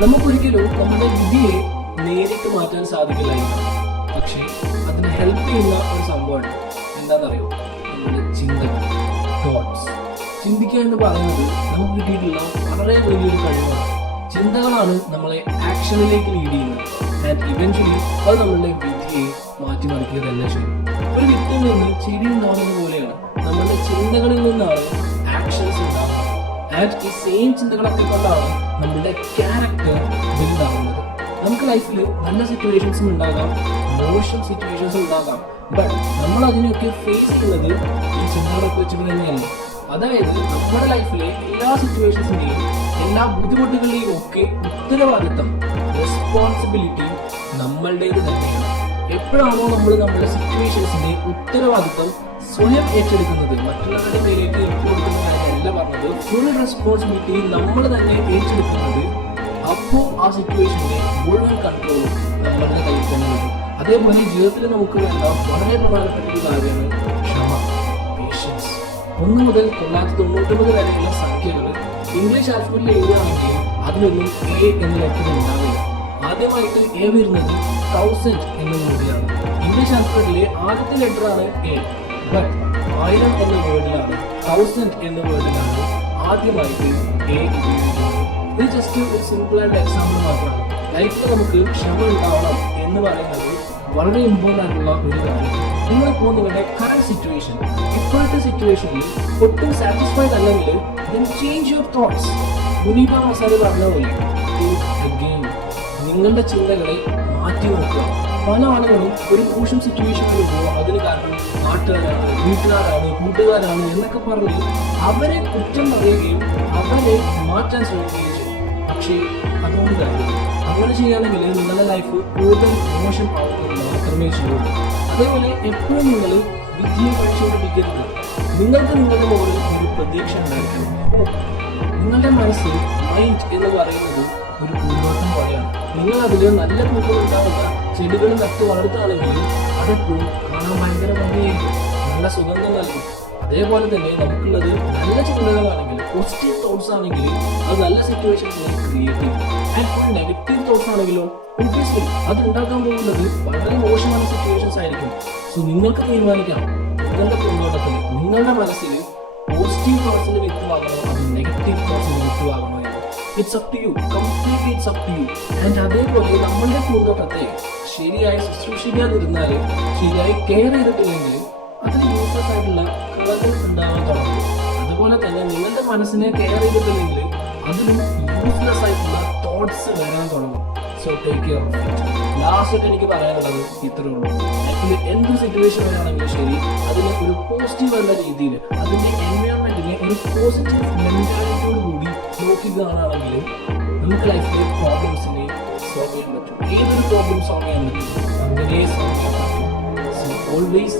നമുക്കൊരിക്കലും നമ്മുടെ വിധിയെ നേരിട്ട് മാറ്റാൻ സാധിക്കില്ലായിരിക്കും. പക്ഷേ അതിന് ഹെൽപ്പ് ചെയ്യുന്ന ഒരു സംഭവമാണ്. എന്താണെന്നറിയോ? നമ്മുടെ ചിന്തകൾ, തോട്ട്സ്. ചിന്തിക്കുക എന്ന് പറയുന്നത് നമുക്ക് കിട്ടിയിട്ടുള്ള വളരെ വലിയൊരു കഴിവാണ്. ചിന്തകളാണ് നമ്മളെ ആക്ഷനിലേക്ക് ലീഡ് ചെയ്യുന്നത്. ആൻഡ് ഇവൻച്വലി അത് നമ്മളുടെ വിധിയെ മാറ്റിമറിക്കുക തന്നെ ചെയ്യും. ഒരു വിത്തിൽ നിന്ന് ചെടി ഉണ്ടാകുന്നത് പോലെയാണ് നമ്മളുടെ ചിന്തകളിൽ നിന്നാണ് ആക്ഷൻസ് ഉണ്ടാകുന്നത്. ആൻഡ് ഈ സെയിം ചിന്തകളൊക്കെ കൊണ്ടാണ് നമ്മളുടെ ക്യാരക്ടർ ബിൽഡ് ആവുന്നത്. നമുക്ക് ലൈഫിൽ നല്ല സിറ്റുവേഷൻസും ഉണ്ടാകാം, മോശം സിറ്റുവേഷൻസും ഉണ്ടാകാം. ബട്ട് നമ്മൾ അതിനെയൊക്കെ ഫേസ് ചെയ്യുന്നത് ഈ ചിന്തകളൊക്കെ വെച്ചിട്ട് തന്നെയല്ല. അതായത് നമ്മുടെ ലൈഫിലെ എല്ലാ സിറ്റുവേഷൻസിന്റെയും എല്ലാ ബുദ്ധിമുട്ടുകളുടെയും ഒക്കെ ഉത്തരവാദിത്തം, റെസ്പോൺസിബിലിറ്റി നമ്മളുടേത് തന്നെയാണ്. എപ്പോഴാണോ നമ്മൾ നമ്മുടെ സിറ്റുവേഷൻസിന്റെ ഉത്തരവാദിത്തം സ്വയം ഏറ്റെടുക്കുന്നത്, മറ്റുള്ളവരുടെ പേരിലേക്ക് കൊടുക്കുന്ന കാര്യമല്ല പറഞ്ഞത്, ഫുൾ റെസ്പോൺസിബിലിറ്റി നമ്മൾ തന്നെ ഏറ്റെടുക്കുന്നത്, അപ്പോൾ ആ സിറ്റുവേഷന്റെ മുഴുവൻ കൺട്രോളും നമ്മളുടെ കയ്യിൽ തന്നെ വരും. അതേപോലെ ജീവിതത്തിൽ നമുക്ക് വേണ്ട വളരെ പ്രധാനപ്പെട്ട ഒരു കാര്യമാണ് ക്ഷമ, പേഷ്യൻസ്. 1 മുതൽ 999 വരെയുള്ള സംഖ്യകൾ ഇംഗ്ലീഷ് ആൽഫബറ്റിൽ എഴുതുകയാണെങ്കിൽ അതിനൊന്നും എ എന്ന ലെറ്റർ ഉണ്ടാവില്ല. ആദ്യമായിട്ട് എ വരുന്നത് 1000 എന്ന വേർഡിലാണ്. ഇംഗ്ലീഷ് ആൽഫബറ്റിലെ ആദ്യത്തെ ലെറ്ററാണ് എ. ബട്ട് 1000 എന്ന വേർഡിലാണ്, 1000 എന്ന വേർഡിലാണ് ആദ്യമായിട്ട് എ ഉപയോഗിക്കുന്നത്. ഇത് ജസ്റ്റ് ഒരു സിമ്പിൾ ആയിട്ട് എക്സാമ്പിൾ മാത്രമാണ്. ലൈഫിൽ നമുക്ക് ക്ഷമ ഉണ്ടാവണം എന്ന് പറയുന്നത് വളരെ ഇമ്പോർട്ടൻ്റ് ആയിട്ടുള്ള ഒരു കാര്യമാണ്. നിങ്ങളിപ്പോൾ നിങ്ങളുടെ കറന്റ് സിറ്റുവേഷൻ, ഇപ്പോഴത്തെ സിറ്റുവേഷനിൽ ഒട്ടും സാറ്റിസ്ഫൈഡ് അല്ലെങ്കിൽ change your thoughts. Muneeba masala പറഞ്ഞ പോലെ നിങ്ങളുടെ ചിന്തകളെ മാറ്റി നോക്കുക. പല ആളുകളും ഒരു മോശം സിറ്റുവേഷൻ വരുമ്പോൾ അതിന് കാരണം നാട്ടുകാരാണ്, വീട്ടുകാരാണ്, കൂട്ടുകാരാണ് എന്നൊക്കെ പറഞ്ഞ് അവരെ കുറ്റം പറയുകയും അവരെ മാറ്റാൻ ശ്രമിക്കുകയും ചെയ്യും. പക്ഷേ അതുകൊണ്ട് കാര്യം അങ്ങനെ ചെയ്യുകയാണെങ്കിൽ നിങ്ങളുടെ ലൈഫ് കൂടുതൽ മോശം ആവുന്നത് മാത്രമേ ചെയ്യുള്ളൂ. അതേപോലെ എപ്പോഴും നിങ്ങൾ വിധിയെ പഠിച്ചുകൊണ്ടിരിക്കരുത്. നിങ്ങൾക്ക് നിങ്ങളുടെ മുകളിൽ ഒരു പ്രതീക്ഷ ഉണ്ടായിരിക്കണം. നിങ്ങളുടെ മനസ്സിൽ മൈൻഡ് എന്ന് പറയുന്നത് ഒരു പൂന്തോട്ടം പോലെയാണ്. നിങ്ങൾ അതിൽ നല്ല പൂക്കൾ ഉണ്ടാവുന്ന ചെടികൾ നട്ട് വളർത്തുകയാണെങ്കിൽ അതെപ്പോഴും കാണാൻ ഭയങ്കര ഭംഗിയായിരിക്കും, നല്ല സുഗന്ധം നൽകും. അതേപോലെ തന്നെ നമുക്കുള്ളത് നല്ല ചിന്തകളാണെങ്കിൽ, പോസിറ്റീവ് തോട്ട്സ് ആണെങ്കിൽ അത് നല്ല സിറ്റുവേഷൻസിനെ ക്രിയേറ്റ് ചെയ്യും. ആൻഡ് ഫുൾ നെഗറ്റീവ് തോട്ട്സ് ആണെങ്കിലോ ഒബ്വിയസ്ലി അത് ഉണ്ടാക്കാൻ പോകുന്നത് വളരെ മോശമായ സിറ്റുവേഷൻസ് ആയിരിക്കും. സോ നിങ്ങൾക്ക് തീരുമാനിക്കാം നിങ്ങളുടെ പൂന്തോട്ടത്തിൽ, നിങ്ങളുടെ മനസ്സിൽ പോസിറ്റീവ് തോട്ട്സിന് വിത്തുവാകണോ അത് നെഗറ്റീവ് തോട്ട്സിന് വിത്തുവാകണോ എന്ന്. It's up to you, completely it's up to you. And അതേപോലെ നമ്മളുടെ പൂന്തോട്ടത്തെ ശരിയായി ശുശ്രൂഷിക്കാതിരുന്നാൽ, ശരിയായി കെയർ ചെയ്തിട്ടില്ലെങ്കിൽ അതിൽ യൂസ്ലെസ് ആയിട്ടുള്ള കളകൾ ഉണ്ടാകാൻ തുടങ്ങും. അതുപോലെ തന്നെ നിങ്ങളുടെ മനസ്സിനെ കെയർ ചെയ്തിട്ടില്ലെങ്കിൽ അതിലും യൂസ്ലെസ് ആയിട്ടുള്ള തോട്ട്സ് വരാൻ തുടങ്ങും. So take care of it. Last എനിക്ക് പറയാനുള്ളത് ഇത്രയേ ഉള്ളൂ. ലൈഫിൽ എന്ത് സിറ്റുവേഷൻ വരാണെങ്കിലും ശരി, അതിനെ ഒരു പോസിറ്റീവ് എന്ന രീതിയിൽ, അതിന്റെ എൻവയോൺമെന്റിനെ ഒരു പോസിറ്റീവ് മെന്റാലിറ്റിയോട് കൂടി നോക്കി കാണുകയാണെങ്കിൽ നമുക്ക് ലൈഫിലെ പ്രോബ്ലംസിനെ സോൾവ് ചെയ്യാൻ പറ്റും. ഏതൊരു പ്രോബ്ലം സോൾവ് ചെയ്യാൻ പറ്റും, അങ്ങനെ സോൾവ് ചെയ്യാൻ പറ്റും. So always